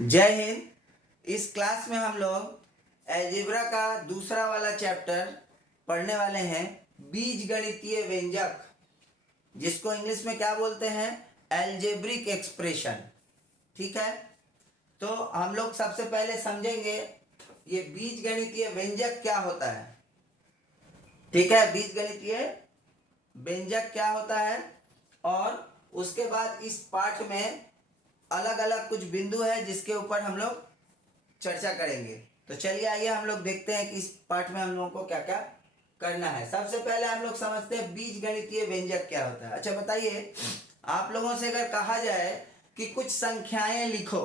जय हिंद। इस क्लास में हम लोग अलजेब्रा का दूसरा वाला चैप्टर पढ़ने वाले हैं, बीजगणितीय व्यंजक, जिसको इंग्लिश में क्या बोलते हैं, अलजेब्रिक एक्सप्रेशन। ठीक है, तो हम लोग सबसे पहले समझेंगे ये बीजगणितीय व्यंजक क्या होता है। ठीक है, बीजगणितीय व्यंजक क्या होता है, और उसके बाद इस पाठ में अलग अलग कुछ बिंदु है जिसके ऊपर हम लोग चर्चा करेंगे। तो चलिए आइए हम लोग देखते हैं कि इस पाठ में हम लोगों को क्या क्या करना है। सबसे पहले हम लोग समझते हैं बीजगणितीय व्यंजक क्या होता है। अच्छा बताइए, आप लोगों से अगर कहा जाए कि कुछ संख्याएं लिखो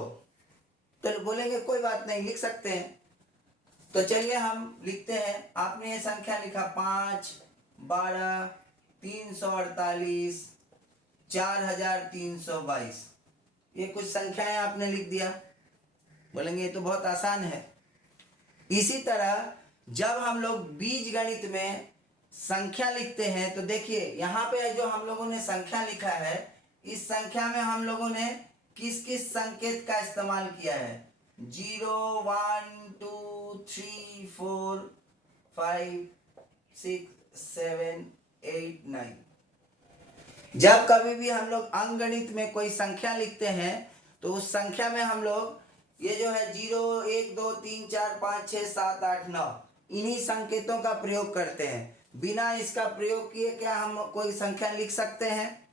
तो बोलेंगे कोई बात नहीं, लिख सकते हैं। तो चलिए हम लिखते हैं। आपने ये संख्या लिखा 5, 12, 348, 4322। ये कुछ संख्याएं आपने लिख दिया। बोलेंगे ये तो बहुत आसान है। इसी तरह जब हम लोग बीजगणित में संख्या लिखते हैं तो देखिए यहाँ पे जो हम लोगों ने संख्या लिखा है, इस संख्या में हम लोगों ने किस किस संकेत का इस्तेमाल किया है। 0, 1, 2, 3, 4, 5, 6, 7, 8, 9। जब कभी भी हम लोग अंकगणित में कोई संख्या लिखते हैं तो उस संख्या में हम लोग ये जो है 0, 1, 2, 3, 4, 5, 6, 7, 8, 9 इन्हीं संकेतों का प्रयोग करते हैं। बिना इसका प्रयोग किए क्या हम कोई संख्या लिख सकते हैं?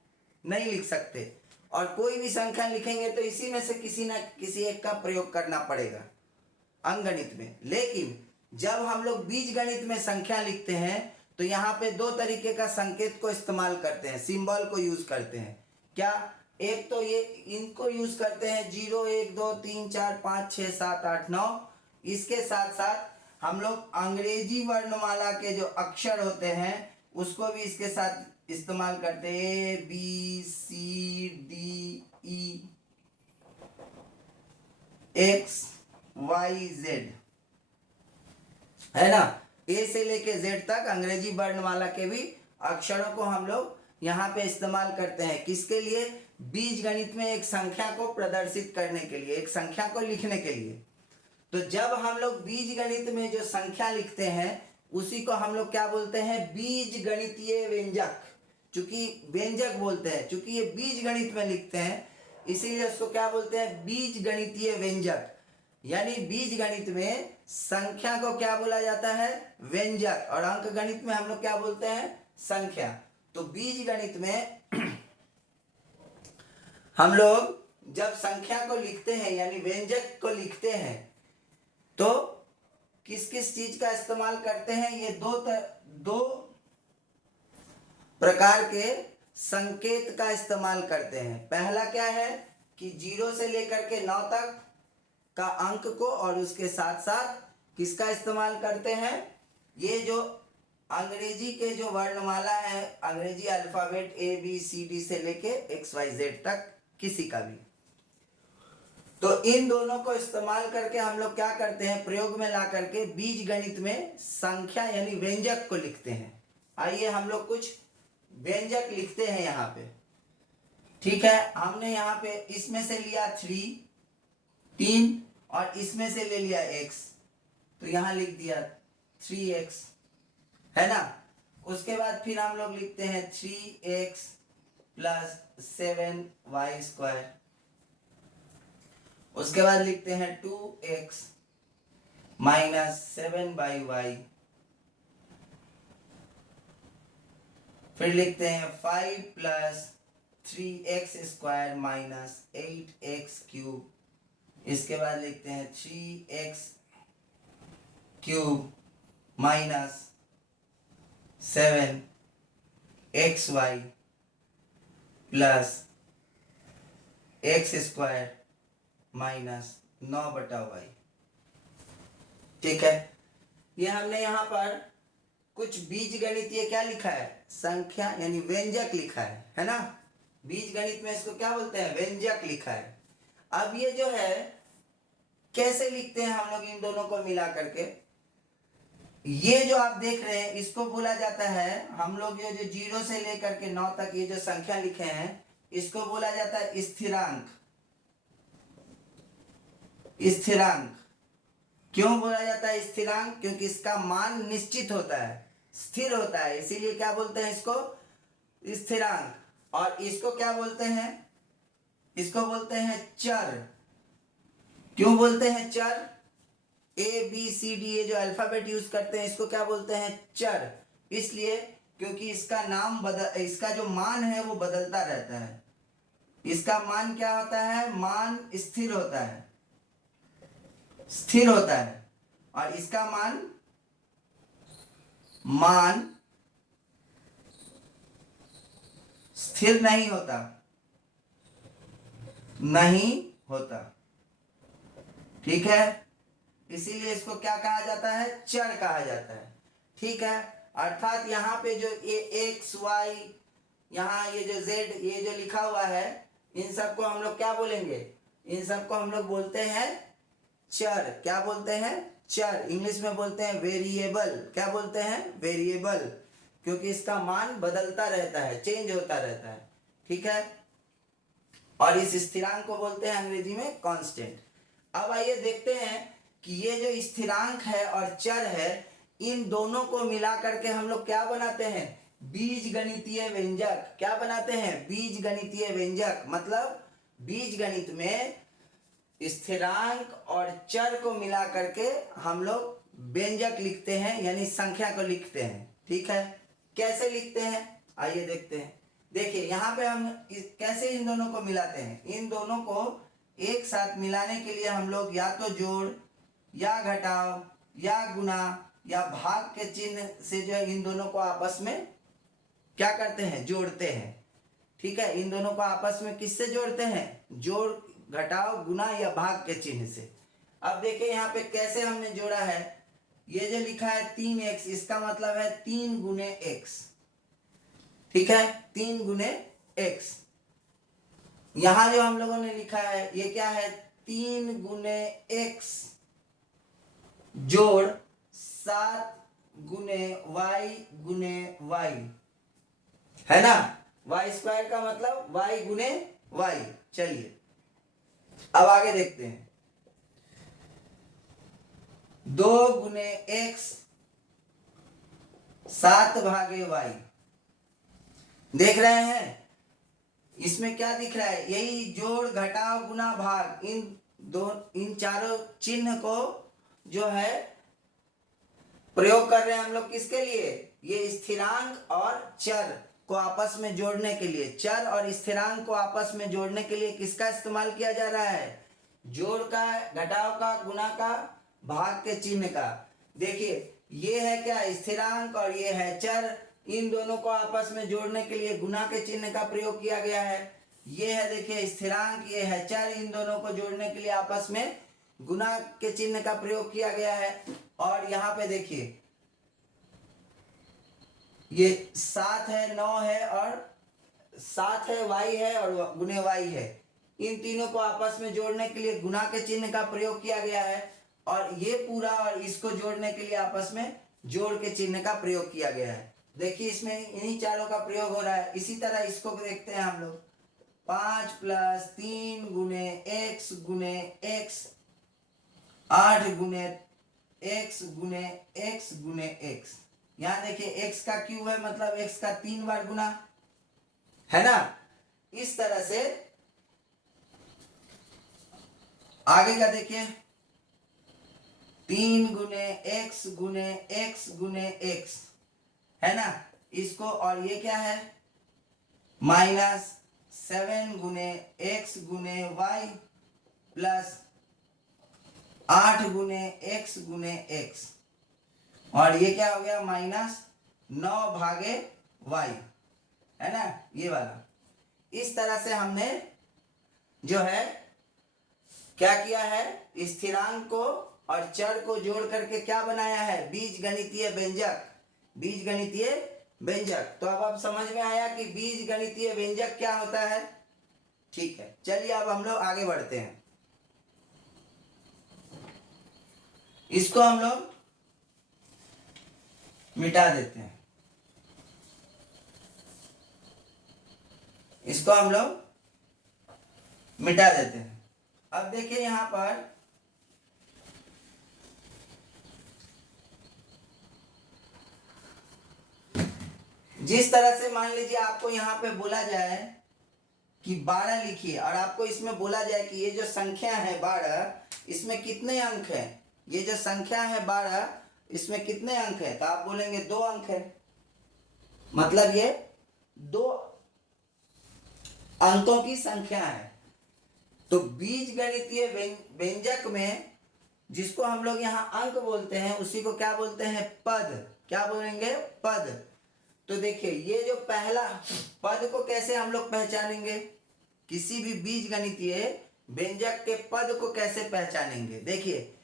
नहीं लिख सकते। और कोई भी संख्या लिखेंगे तो इसी में से किसी न किसी एक का प्रयोग करना पड़ेगा अंकगणित में। लेकिन जब हम लोग बीजगणित में संख्या लिखते हैं तो यहाँ पे दो तरीके का संकेत को इस्तेमाल करते हैं, सिंबल को यूज करते हैं। क्या? एक तो ये इनको यूज करते हैं 0, 1, 2, 3, 4, 5, 6, 7, 8, 9। इसके साथ साथ हम लोग अंग्रेजी वर्णमाला के जो अक्षर होते हैं उसको भी इसके साथ इस्तेमाल करते हैं। A, B, C, D, E, X, Y, Z, है ना। ए से लेके जेड तक अंग्रेजी वर्णमाला के भी अक्षरों को हम लोग यहाँ पे इस्तेमाल करते हैं। किसके लिए? बीजगणित में एक संख्या को प्रदर्शित करने के लिए, एक संख्या को लिखने के लिए। तो जब हम लोग बीजगणित में जो संख्या लिखते हैं उसी को हम लोग क्या बोलते हैं? बीजगणितीय व्यंजक। चूंकि व्यंजक बोलते हैं, चूंकि ये बीजगणित में लिखते हैं इसीलिए उसको क्या बोलते हैं? बीजगणितीय व्यंजक। यानी बीजगणित में संख्या को क्या बोला जाता है? व्यंजक। और अंक गणित में हम लोग क्या बोलते हैं? संख्या। तो बीजगणित में हम लोग जब संख्या को लिखते हैं यानी व्यंजक को लिखते हैं तो किस किस चीज का इस्तेमाल करते हैं? ये दो प्रकार के संकेत का इस्तेमाल करते हैं। पहला क्या है कि 0 से लेकर के 9 तक का अंक को, और उसके साथ साथ किसका इस्तेमाल करते हैं? ये जो अंग्रेजी के जो वर्णमाला है, अंग्रेजी अल्फाबेट ABCD से लेके XYZ तक किसी का भी, तो इन दोनों को इस्तेमाल करके हम लोग क्या करते हैं? प्रयोग में ला करके बीजगणित में संख्या यानी व्यंजक को लिखते हैं। आइए हम लोग कुछ व्यंजक लिखते हैं यहाँ पे। ठीक है, हमने यहाँ पे इसमें से लिया 3 और इसमें से ले लिया x, तो यहां लिख दिया 3x, है ना। उसके बाद फिर हम लोग लिखते हैं 3x प्लस 7y²। उसके बाद लिखते हैं 2x माइनस 7y। फिर लिखते हैं 5 प्लस 3x² माइनस 8x³। इसके बाद लिखते हैं 3x³ minus 7xy plus x² minus 9/y। ठीक है, ये हमने यहाँ पर कुछ बीजगणितीय क्या लिखा है? संख्या यानी व्यंजक लिखा है ना। बीजगणित में इसको क्या बोलते हैं? व्यंजक लिखा है। अब ये जो है कैसे लिखते हैं हम लोग इन दोनों को मिला करके? ये जो आप देख रहे हैं इसको बोला जाता है, हम लोग ये जो 0 से लेकर के 9 तक ये जो संख्या लिखे हैं इसको बोला जाता है स्थिरांक। स्थिरांक। क्यों बोला जाता है स्थिरांक? क्योंकि इसका मान निश्चित होता है, स्थिर होता है, इसीलिए क्या बोलते हैं इसको? स्थिरांक। और इसको क्या बोलते हैं? इसको बोलते हैं चर। क्यों बोलते हैं चर? ए बी सी डी ये जो अल्फाबेट यूज करते हैं इसको क्या बोलते हैं? चर। इसलिए क्योंकि इसका जो मान है वो बदलता रहता है। इसका मान क्या होता है? मान स्थिर होता है, स्थिर होता है। और इसका मान स्थिर नहीं होता, नहीं होता। ठीक है, इसीलिए इसको क्या कहा जाता है? चर कहा जाता है। ठीक है, अर्थात यहाँ पे जो ये एक्स वाई, यहाँ ये जो जेड, ये जो लिखा हुआ है, इन सबको हम लोग क्या बोलेंगे? इन सबको हम लोग बोलते हैं चर। क्या बोलते हैं? चर। इंग्लिश में बोलते हैं वेरिएबल। क्या बोलते हैं? वेरिएबल। क्योंकि इसका मान बदलता रहता है, चेंज होता रहता है। ठीक है, और इस स्थिरांक को बोलते हैं अंग्रेजी में कांस्टेंट। अब आइए देखते हैं कि ये जो स्थिरांक है और चर है, इन दोनों को मिला करके हम लोग क्या बनाते हैं? बीज गणितीय व्यंजक। क्या बनाते हैं? बीज गणितीय व्यंजक। मतलब बीज गणित में स्थिरांक और चर को मिला करके हम लोग व्यंजक लिखते हैं, यानी संख्या को लिखते हैं। ठीक है, कैसे लिखते हैं आइए देखते हैं। देखिए यहाँ पे हम कैसे इन दोनों को मिलाते हैं। इन दोनों को एक साथ मिलाने के लिए हम लोग या तो जोड़ या घटाव या गुना या भाग के चिन्ह से जो है इन दोनों को आपस में क्या करते हैं? जोड़ते हैं। ठीक है, इन दोनों को आपस में किससे जोड़ते हैं? जोड़, घटाव, गुना या भाग के चिन्ह से। अब देखिए यहाँ पे कैसे हमने जोड़ा है। ये जो लिखा है 3x, इसका मतलब है 3 गुने x। ठीक है, 3 गुने x। यहां जो हम लोगों ने लिखा है ये क्या है? 3 गुने x जोड़ 7 गुने y गुने y, है ना? y स्क्वायर का मतलब y गुने y। चलिए अब आगे देखते हैं। 2 गुने x 7 भागे y। देख रहे हैं इसमें क्या दिख रहा है? यही जोड़, घटाव, गुना, भाग, इन चारों चिन्ह को जो है प्रयोग कर रहे हैं हम लोग। किसके लिए? ये स्थिरांक और चर को आपस में जोड़ने के लिए। चर और स्थिरांक को आपस में जोड़ने के लिए किसका इस्तेमाल किया जा रहा है? जोड़ का, घटाव का, गुना का, भाग के चिन्ह का। देखिए ये है क्या? स्थिरांक और ये है चर। इन दोनों को आपस में जोड़ने के लिए गुना के चिन्ह का प्रयोग किया गया है। ये है देखिए स्थिरांक, ये है चर। इन दोनों को जोड़ने के लिए आपस में गुना के चिन्ह का प्रयोग किया गया है। और यहाँ पे देखिए ये 7 है, 9 है और 7 है, y है और गुने y है। इन तीनों को आपस में जोड़ने के लिए गुना के चिन्ह का प्रयोग किया गया है। और ये पूरा और इसको जोड़ने के लिए आपस में जोड़ के चिन्ह का प्रयोग किया गया है। देखिए इसमें इन्हीं चारों का प्रयोग हो रहा है। इसी तरह इसको देखते हैं हम लोग। 5 + 3 गुने x गुने x, 8 गुने x गुने x गुने x। यहाँ देखिए x का क्यूब है, मतलब x का 3 बार गुना, है ना? इस तरह से आगे का देखिए 3 गुने x गुने x गुने x, है ना? इसको, और ये क्या है? -7 गुने x गुने y प्लस 8 गुने x गुने x, और ये क्या हो गया? -9 भागे y, है ना? ये वाला। इस तरह से हमने जो है क्या किया है? स्थिरांक को और चर को जोड़ करके क्या बनाया है? बीज गणितीय व्यंजक। बीज गणितीय व्यंजक। तो अब समझ में आया कि बीज गणितीय व्यंजक क्या होता है। ठीक है, चलिए अब हम लोग आगे बढ़ते हैं। इसको हम लोग मिटा देते हैं। इसको हम लोग मिटा देते हैं। अब देखिए यहाँ पर जिस तरह से मान लीजिए आपको यहाँ पे बोला जाए कि 12 लिखिए और आपको इसमें बोला जाए कि ये जो संख्या है 12 इसमें कितने अंक है, ये जो संख्या है 12 इसमें कितने अंक है, तो आप बोलेंगे 2 अंक है, मतलब ये 2 अंकों की संख्या है। तो बीज गणितीय व्यंजक में जिसको हम लोग यहाँ अंक बोलते हैं उसी को क्या बोलते हैं, पद। क्या बोलेंगे, पद। तो देखिए ये जो पहला पद को कैसे हम लोग पहचानेंगे, किसी भी बीज गणितीय व्यंजक के पद को कैसे पहचानेंगे। देखिए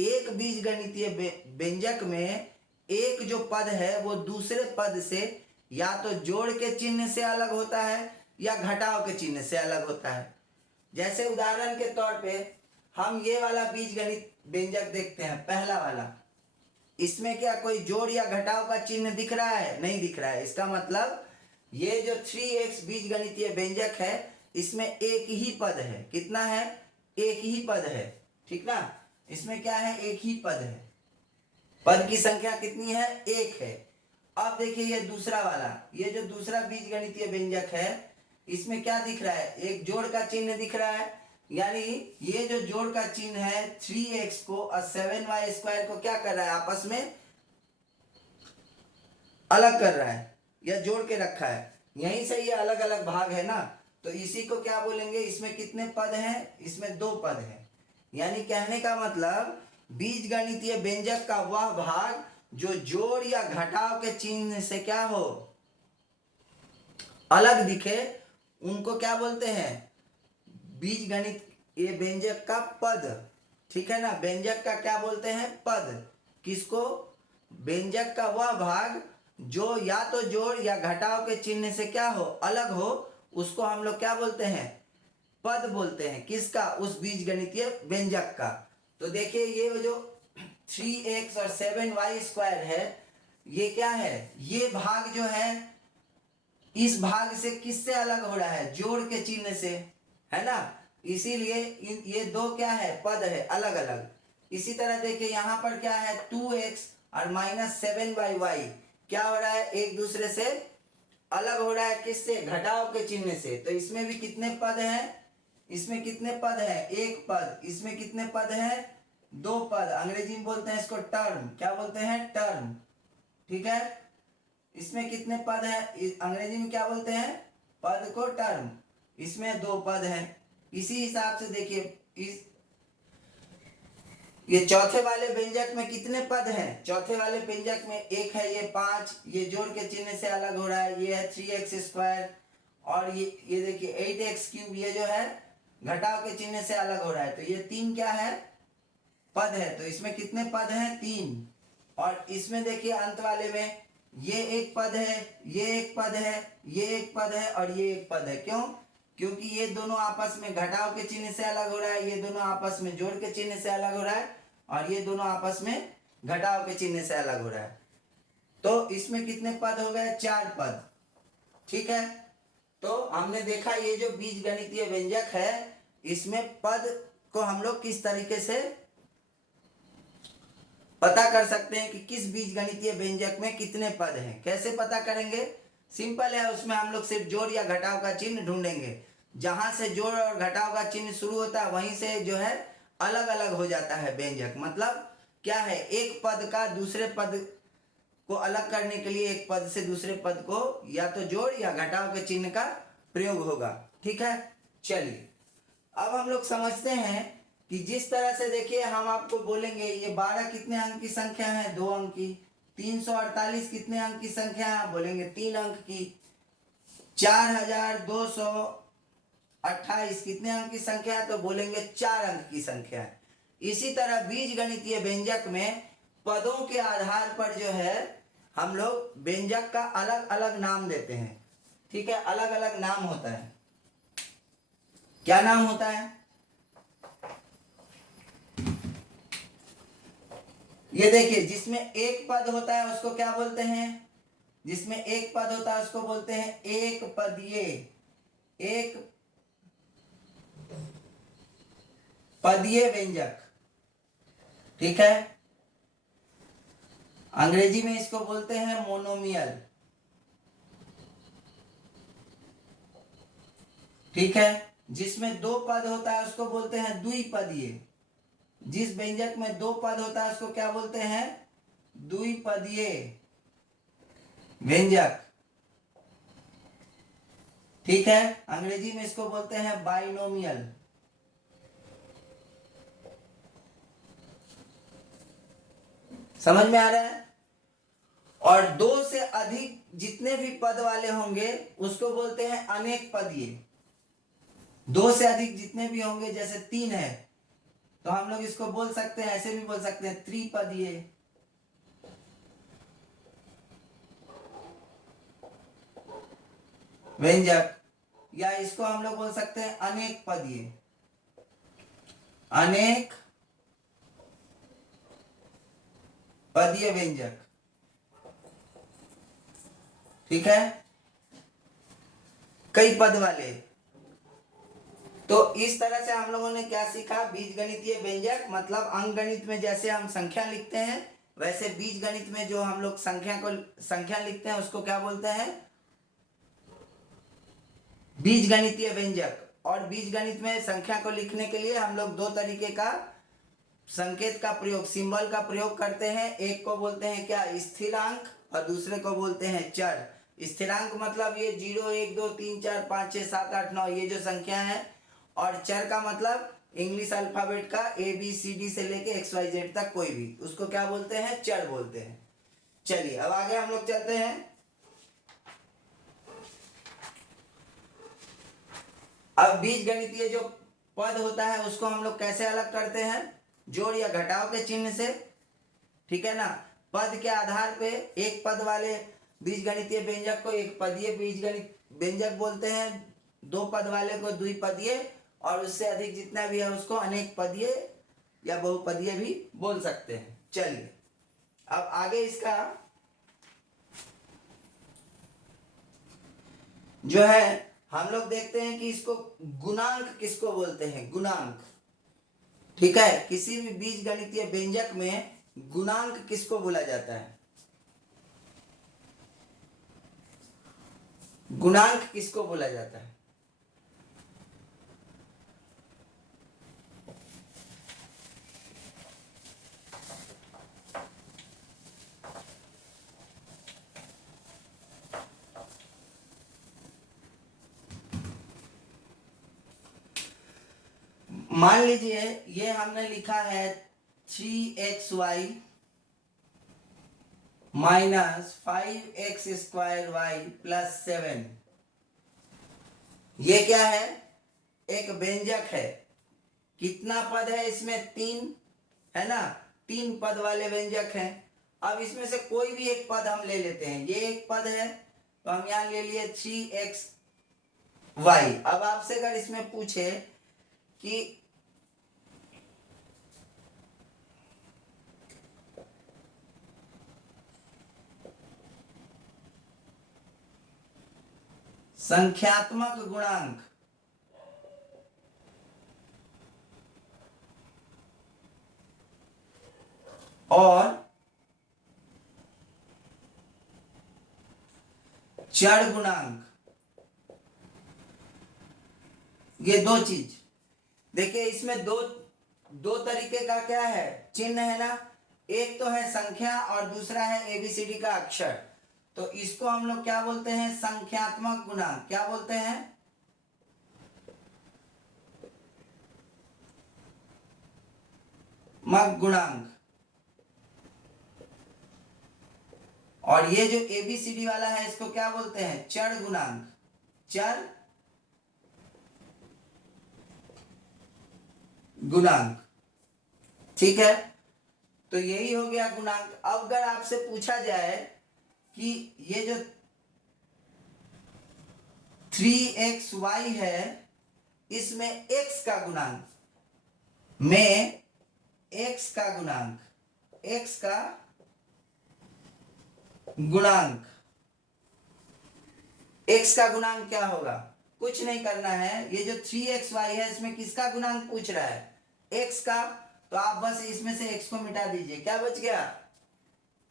एक बीज गणितीय व्यंजक में एक जो पद है वो दूसरे पद से या तो जोड़ के चिन्ह से अलग होता है या घटाव के चिन्ह से अलग होता है। जैसे उदाहरण के तौर पे हम ये वाला बीज गणित व्यंजक देखते हैं, पहला वाला, इसमें क्या कोई जोड़ या घटाव का चिन्ह दिख रहा है, नहीं दिख रहा है। इसका मतलब ये जो 3x बीज गणितीय व्यंजक है इसमें एक ही पद है। कितना है, एक ही पद है, ठीक ना। इसमें क्या है, एक ही पद है, पद की संख्या कितनी है, 1 है। अब देखिए ये दूसरा वाला, ये जो दूसरा बीज गणितीय व्यंजक है इसमें क्या दिख रहा है, एक जोड़ का चिन्ह दिख रहा है, यानी ये जो जोड़ का चिन्ह है 3x को और 7y² को क्या कर रहा है, आपस में अलग कर रहा है या जोड़ के रखा है। यहीं से ये अलग अलग भाग है ना, तो इसी को क्या बोलेंगे, इसमें कितने पद हैं, इसमें 2 पद हैं। यानी कहने का मतलब बीज गणितीय व्यंजक का वह भाग जो जोड़ या घटाव के चिन्ह से क्या हो, अलग दिखे, उनको क्या बोलते हैं, बीज गणित ये व्यंजक का पद। ठीक है ना, व्यंजक का क्या बोलते हैं, पद। किसको, व्यंजक का वह भाग जो या तो जोड़ या घटाव के चिन्ह से क्या हो, अलग हो, उसको हम लोग क्या बोलते हैं, पद बोलते हैं। किसका, उस बीज गणितीय व्यंजक का। तो देखिए ये जो 3x और 7y² है, ये क्या है, ये भाग जो है इस भाग से किससे अलग हो रहा है, जोड़ के चिन्ह से, है ना। इसीलिए ये 2 क्या है, पद है, अलग अलग। इसी तरह देखिए यहाँ पर क्या है, 2x और -7y क्या हो रहा है, एक दूसरे से अलग हो रहा है, किससे, घटाव के चिन्ह से। तो इसमें भी कितने पद हैं, इसमें कितने पद हैं, 1 पद। इसमें कितने पद हैं, 2 पद। अंग्रेजी में बोलते हैं इसको टर्म। क्या बोलते हैं, टर्म। ठीक है, इसमें कितने पद हैं, अंग्रेजी में क्या बोलते हैं, पद को टर्म। इसमें 2 पद हैं। इसी हिसाब से देखिए ये चौथे वाले व्यंजक में कितने पद हैं, चौथे वाले व्यंजक में 1 है, ये 5, ये जोड़ के चिन्ह से अलग हो रहा है, ये है 3x² और ये देखिए 8x³, ये जो है घटाव के चिन्ह से अलग हो रहा है। तो ये 3 क्या है, पद है। तो इसमें कितने पद हैं, 3। और इसमें देखिए अंत वाले में ये 1 पद है, ये 1 पद है, ये 1 पद है और ये 1 पद है। क्यों, क्योंकि ये दोनों आपस में घटाव के चिन्ह से अलग हो रहा है, ये दोनों आपस में जोड़ के चिन्ह से अलग हो रहा है और ये दोनों आपस में घटाव के चिन्ह से अलग हो रहा है। तो इसमें कितने पद हो गए, 4 पद। ठीक है, तो हमने देखा ये जो बीज गणितीय व्यंजक है इसमें पद को हम लोग किस तरीके से पता कर सकते हैं कि किस बीज गणितीय व्यंजक में कितने पद हैं। कैसे पता करेंगे, सिंपल है, उसमें हम लोग सिर्फ जोड़ या घटाव का चिन्ह ढूंढेंगे। जहां से जोड़ और घटाव का चिन्ह शुरू होता है वहीं से जो है अलग अलग हो जाता है व्यंजक। मतलब क्या है, एक पद का दूसरे पद को अलग करने के लिए एक पद से दूसरे पद को या तो जोड़ या घटाव के चिन्ह का प्रयोग होगा। ठीक है, चलिए अब हम लोग समझते हैं कि जिस तरह से देखिए हम आपको बोलेंगे ये 12 कितने अंक की संख्या है, 2 अंक की। 348 कितने अंक की संख्या है, बोलेंगे 3 अंक की। 4228 कितने अंक की संख्या है, तो बोलेंगे 4 अंक की संख्या है। इसी तरह बीज गणितीय व्यंजक में पदों के आधार पर जो है हम लोग व्यंजक का अलग अलग नाम देते हैं। ठीक है, अलग अलग नाम होता है। क्या नाम होता है, ये देखिए जिसमें एक पद होता है उसको क्या बोलते हैं, जिसमें एक पद होता है उसको बोलते हैं एक पदीय, एक पदीय व्यंजक। ठीक है, अंग्रेजी में इसको बोलते हैं मोनोमियल। ठीक है। जिसमें दो पद होता है उसको बोलते हैं द्विपदीय। जिस व्यंजक में दो पद होता है उसको क्या बोलते हैं? द्विपदीय व्यंजक। ठीक है, अंग्रेजी में इसको बोलते हैं बाइनोमियल। समझ में आ रहा है? और दो से अधिक जितने भी पद वाले होंगे उसको बोलते हैं अनेक पदीय। दो से अधिक जितने भी होंगे, जैसे तीन है तो हम लोग इसको बोल सकते हैं, ऐसे भी बोल सकते हैं त्रिपदीय। व्यंजक, या इसको हम लोग बोल सकते हैं अनेक पदीय। अनेक पदीय व्यंजक। ठीक है, कई पद वाले। तो इस तरह से हम लोगों ने क्या सीखा? बीजगणितीय व्यंजक मतलब अंकगणित में जैसे हम संख्या लिखते हैं वैसे बीजगणित में जो हम लोग संख्या लिखते हैं उसको क्या बोलते हैं? बीजगणितीय व्यंजक। और बीजगणित में संख्या को लिखने के लिए हम लोग दो तरीके का संकेत का प्रयोग, सिंबल का प्रयोग करते हैं। एक को बोलते हैं क्या? स्थिरांक, और दूसरे को बोलते हैं चर। स्थिरांक मतलब ये 0 1 2 3 4 5 6 7 8 9 ये जो संख्या है, और चर का मतलब इंग्लिश अल्फाबेट का ABCD से लेके XYZ तक कोई भी, उसको क्या बोलते हैं? चर बोलते हैं। चलिए अब आगे हम लोग चलते हैं। अब बीजगणितीय जो पद होता है उसको हम लोग कैसे अलग करते हैं? जोड़ या घटाव के चिन्ह से। ठीक है ना? पद के आधार पे एक पद वाले बीजगणितीय व्यंजक को एक पदीय बीजगणित व्यंजक बोलते हैं, दो पद वाले को द्विपदीय, और उससे अधिक जितना भी है उसको अनेक पदीय या बहुपदीय भी बोल सकते हैं। चलिए अब आगे इसका जो है हम लोग देखते हैं कि इसको गुणांक किसको बोलते हैं? गुणांक। ठीक है, किसी भी बीजगणितीय व्यंजक में गुणांक किसको बोला जाता है? गुणांक किसको बोला जाता है? मान लीजिए ये हमने लिखा है 3xy minus 5x² y plus 7। ये क्या है? एक व्यंजक है। कितना पद है इसमें? तीन है ना? तीन पद वाले व्यंजक हैं। अब इसमें से कोई भी एक पद हम ले लेते हैं। ये एक पद है तो हम यहां ले लिए 3xy। अब आपसे अगर इसमें पूछे कि संख्यात्मक गुणांक और चर गुणांक, ये दो चीज देखिए, इसमें दो तरीके का क्या है? चिन्ह है ना? एक तो है संख्या और दूसरा है ABCD का अक्षर। तो इसको हम लोग क्या बोलते हैं? संख्यात्मक गुणांक। क्या बोलते हैं? मक गुणांक। और ये जो ABCD वाला है इसको क्या बोलते हैं? चर गुणांक। चर गुणांक। ठीक है, तो यही हो गया गुणांक। अब अगर आपसे पूछा जाए कि ये जो 3xy है इसमें x का गुणांक, में x का गुणांक, x का गुणांक, x का गुणांक क्या होगा? कुछ नहीं करना है। ये जो 3xy है इसमें किसका गुणांक पूछ रहा है? x का। तो आप बस इसमें से x को मिटा दीजिए। क्या बच गया?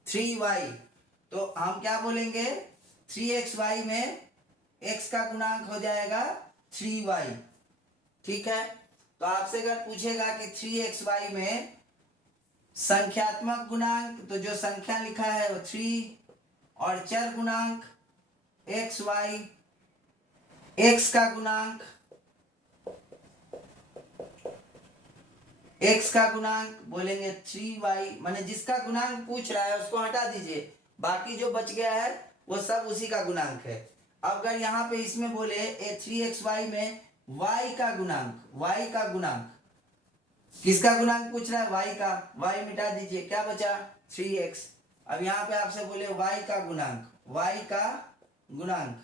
3y। तो हम क्या बोलेंगे? 3xy में x का गुणांक हो जाएगा 3y। ठीक है, तो आपसे अगर पूछेगा कि 3xy में संख्यात्मक गुणांक, तो जो संख्या लिखा है वो 3 और चर गुणांक xy, x का गुणांक, x का गुणांक बोलेंगे 3y, माने जिसका गुणांक पूछ रहा है उसको हटा दीजिए, बाकी जो बच गया है वो सब उसी का गुणांक है। अब अगर यहाँ पे इसमें बोले 3xy में y का गुणांक, y का गुणांक, किसका गुणांक पूछ रहा है, y का, y मिटा दीजिए, क्या बचा 3x। अब यहाँ पे आपसे बोले y का गुणांक, y का गुणांक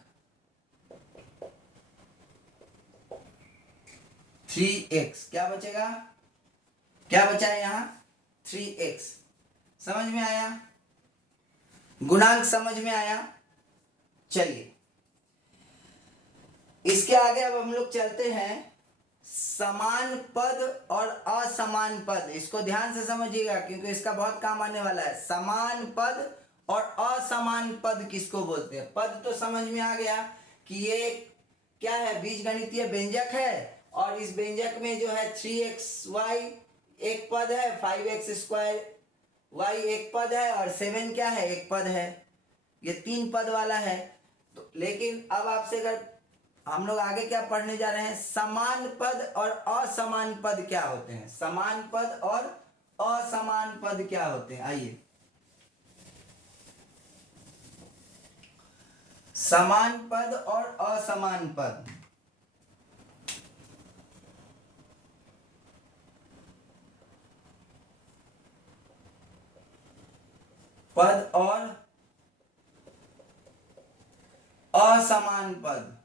3x, क्या बचेगा, क्या बचा है यहाँ 3x। समझ में आया, गुणांक समझ में आया। चलिए इसके आगे अब हम लोग चलते हैं समान पद और असमान पद। इसको ध्यान से समझिएगा क्योंकि इसका बहुत काम आने वाला है। समान पद और असमान पद किसको बोलते हैं। पद तो समझ में आ गया कि ये क्या है, बीजगणितीय व्यंजक है, और इस व्यंजक में जो है 3xy एक पद है, 5x² y एक पद है, और 7 क्या है, एक पद है। ये 3 पद वाला है। तो लेकिन अब आपसे अगर हम लोग आगे क्या पढ़ने जा रहे हैं, समान पद और असमान पद क्या होते हैं। समान पद और असमान पद क्या होते हैं, आइए। समान पद और असमान पद। पद और असमान पद।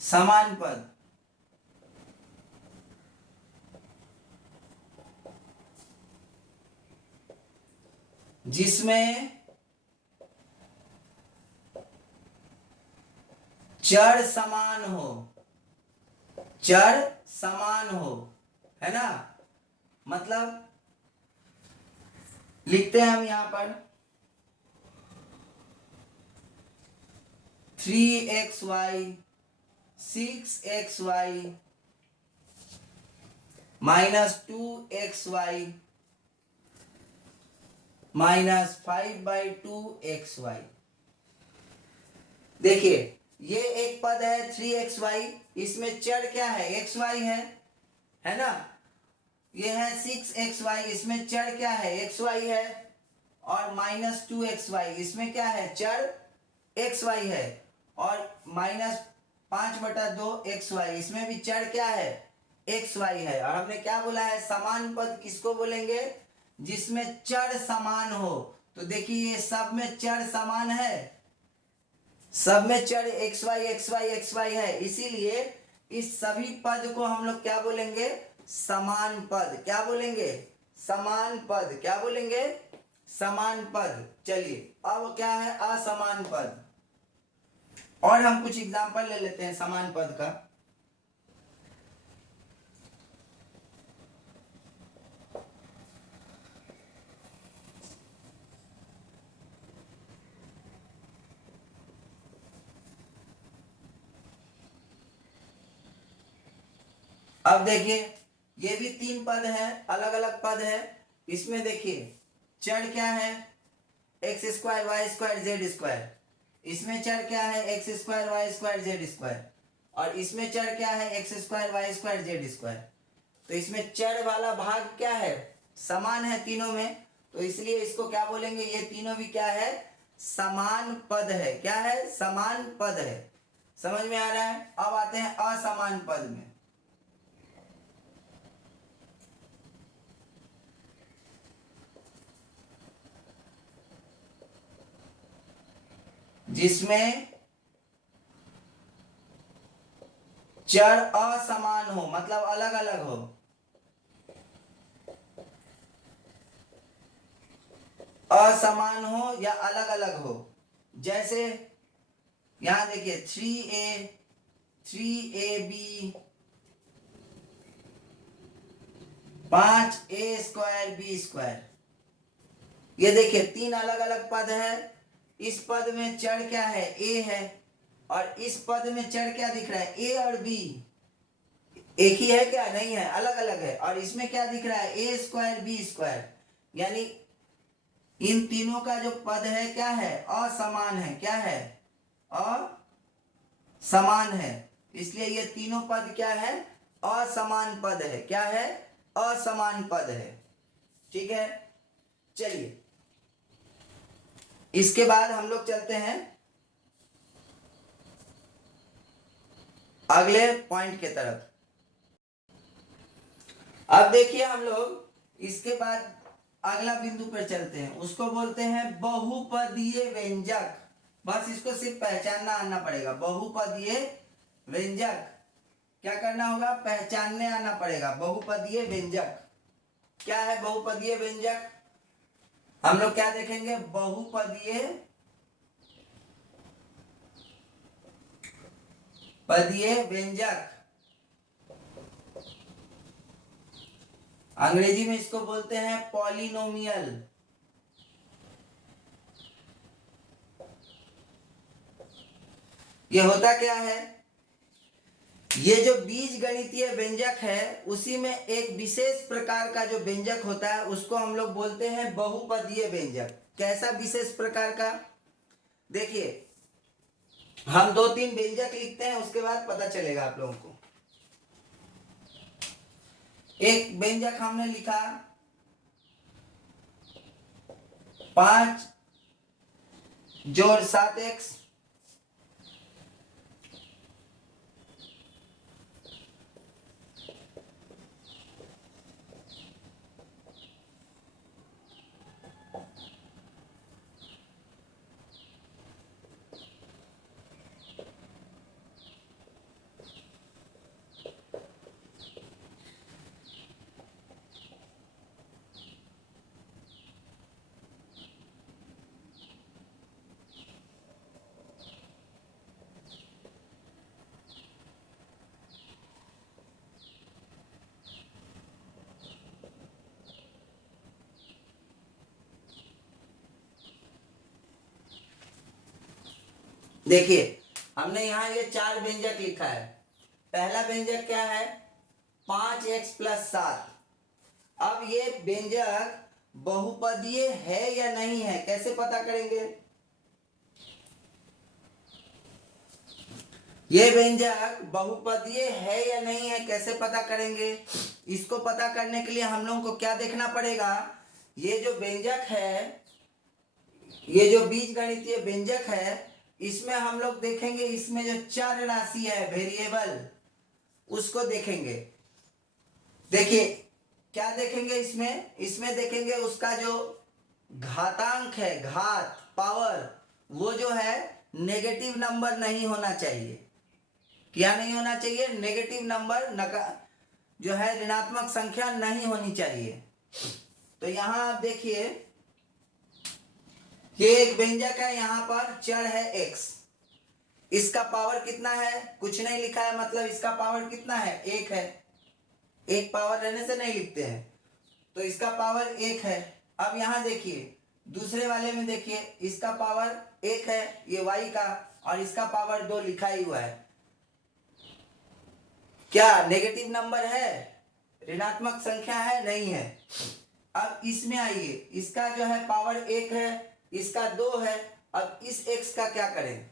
समान पद जिसमें चर समान हो, चर समान हो, है ना। मतलब लिखते हैं हम यहां पर 3xy 6xy -2xy -5/2xy। देखिए ये एक पद है 3xy, इसमें चर क्या है, xy है ना। ये है 6xy, इसमें चर क्या है, xy है, और -2xy इसमें क्या है, चर xy है, और -5/2xy इसमें भी चर क्या है, xy है। और हमने क्या बोला है, समान पद किसको बोलेंगे, जिसमें चर समान हो। तो देखिए ये सब में चर समान है, सब में चर xy है, इसीलिए इस सभी पद को हम लोग क्या बोलेंगे, समान पद। क्या बोलेंगे, समान पद। क्या बोलेंगे, समान पद। चलिए अब क्या है, असमान पद। और हम कुछ एग्जांपल ले लेते हैं समान पद का। अब देखिए ये भी 3 पद है, अलग अलग पद है। इसमें देखिए चर क्या है, x² y² z²। इसमें चर क्या है, x² y² z²। और इसमें चर क्या है, x² y² z²। तो इसमें चर वाला भाग क्या है, समान है तीनों में, तो इसलिए इसको क्या बोलेंगे, ये तीनों भी क्या है, समान पद है। क्या है, समान पद है। समझ में आ रहा है। अब आते हैं असमान पद में। जिसमें चर असमान हो, मतलब अलग अलग हो। असमान हो या अलग अलग हो। जैसे यहां देखिए 3ab 5a² b²। ये देखिए तीन अलग अलग पद है। इस पद में चर क्या है, ए है, और इस पद में चर क्या दिख रहा है, ए और बी। एक ही है क्या, नहीं है, अलग अलग है। और इसमें क्या दिख रहा है, ए स्क्वायर बी स्क्वायर, यानी इन तीनों का जो पद है क्या है, असमान है। क्या है, असमान है। इसलिए ये तीनों पद क्या है, असमान पद है। क्या है, असमान पद है। ठीक है, चलिए इसके बाद हम लोग चलते हैं अगले पॉइंट के तरफ। अब देखिए हम लोग इसके बाद अगला बिंदु पर चलते हैं, उसको बोलते हैं बहुपदीय व्यंजक। बस इसको सिर्फ पहचानना आना पड़ेगा। बहुपदीय व्यंजक क्या करना होगा, पहचानने आना पड़ेगा। बहुपदीय व्यंजक क्या है, बहुपदीय व्यंजक हम लोग क्या देखेंगे, बहुपदीय व्यंजक, अंग्रेजी में इसको बोलते हैं पॉलिनोमियल। ये होता क्या है, ये जो बीज गणितीय व्यंजक है उसी में एक विशेष प्रकार का जो व्यंजक होता है उसको हम लोग बोलते हैं बहुपदीय व्यंजक। कैसा विशेष प्रकार का, देखिए हम दो तीन व्यंजक लिखते हैं, उसके बाद पता चलेगा आप लोगों को। एक व्यंजक हमने लिखा 5 जोड़ 7x, देखिए हमने यहाँ ये 4 व्यंजक लिखा है। पहला व्यंजक क्या है, 5x + 7। अब ये व्यंजक बहुपदीय है या नहीं है, कैसे पता करेंगे, ये व्यंजक बहुपदीय है या नहीं है कैसे पता करेंगे। इसको पता करने के लिए हम लोगों को क्या देखना पड़ेगा, ये जो व्यंजक है, ये जो बीजगणितीय व्यंजक है, इसमें हम लोग देखेंगे इसमें जो चर राशि है, वेरिएबल, उसको देखेंगे। देखिए क्या देखेंगे इसमें देखेंगे उसका जो घातांक है, घात, पावर, वो जो है नेगेटिव नंबर नहीं होना चाहिए। क्या नहीं होना चाहिए, नेगेटिव नंबर, जो है ऋणात्मक संख्या नहीं होनी चाहिए। तो यहां आप देखिए ये एक व्यंजक है, यहां पर चर है x, इसका पावर कितना है, कुछ नहीं लिखा है, मतलब इसका पावर कितना है, 1 है। एक पावर रहने से नहीं लिखते हैं, तो इसका पावर 1 है। अब यहां देखिए दूसरे वाले में देखिए, इसका पावर 1 है, ये y का, और इसका पावर 2 लिखा ही हुआ है। क्या नेगेटिव नंबर है, ऋणात्मक संख्या है, नहीं है। अब इसमें आइए, इसका जो है पावर 1 है, इसका 2 है। अब इस x का क्या करें,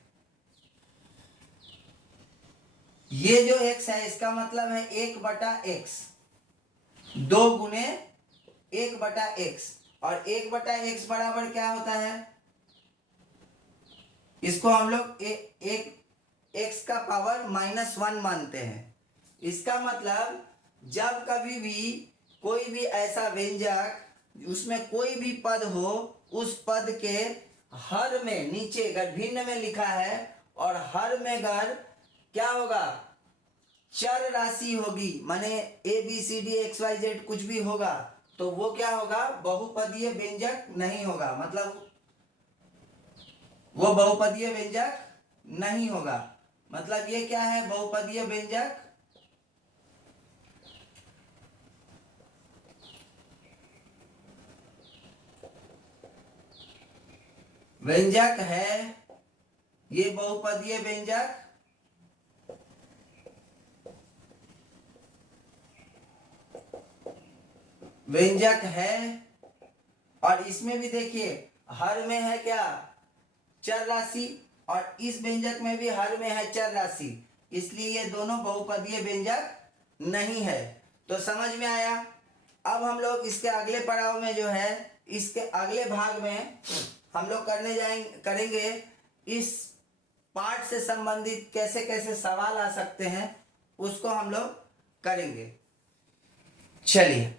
ये जो x है इसका मतलब है 1/x, 2 गुने 1/x, और 1/x बराबर क्या होता है, इसको हम लोग एक x का पावर -1 मानते हैं। इसका मतलब जब कभी भी कोई भी ऐसा व्यंजक उसमें कोई भी पद हो, उस पद के हर में, नीचे भिन्न में लिखा है, और हर में घर क्या होगा, चर राशि होगी, माने ABCD XYZ कुछ भी होगा, तो वो क्या होगा, बहुपदीय व्यंजक नहीं होगा। मतलब वो बहुपदीय व्यंजक नहीं होगा। मतलब ये क्या है, बहुपदीय व्यंजक व्यंजक है, ये बहुपदीय व्यंजक है। और इसमें भी देखिए हर में है क्या, चर राशि, और इस व्यंजक में भी हर में है चर राशि, इसलिए ये दोनों बहुपदीय व्यंजक नहीं है। तो समझ में आया। अब हम लोग इसके अगले पड़ाव में जो है, इसके अगले भाग में हम लोग करेंगे इस पाठ से संबंधित कैसे कैसे सवाल आ सकते हैं, उसको हम लोग करेंगे। चलिए।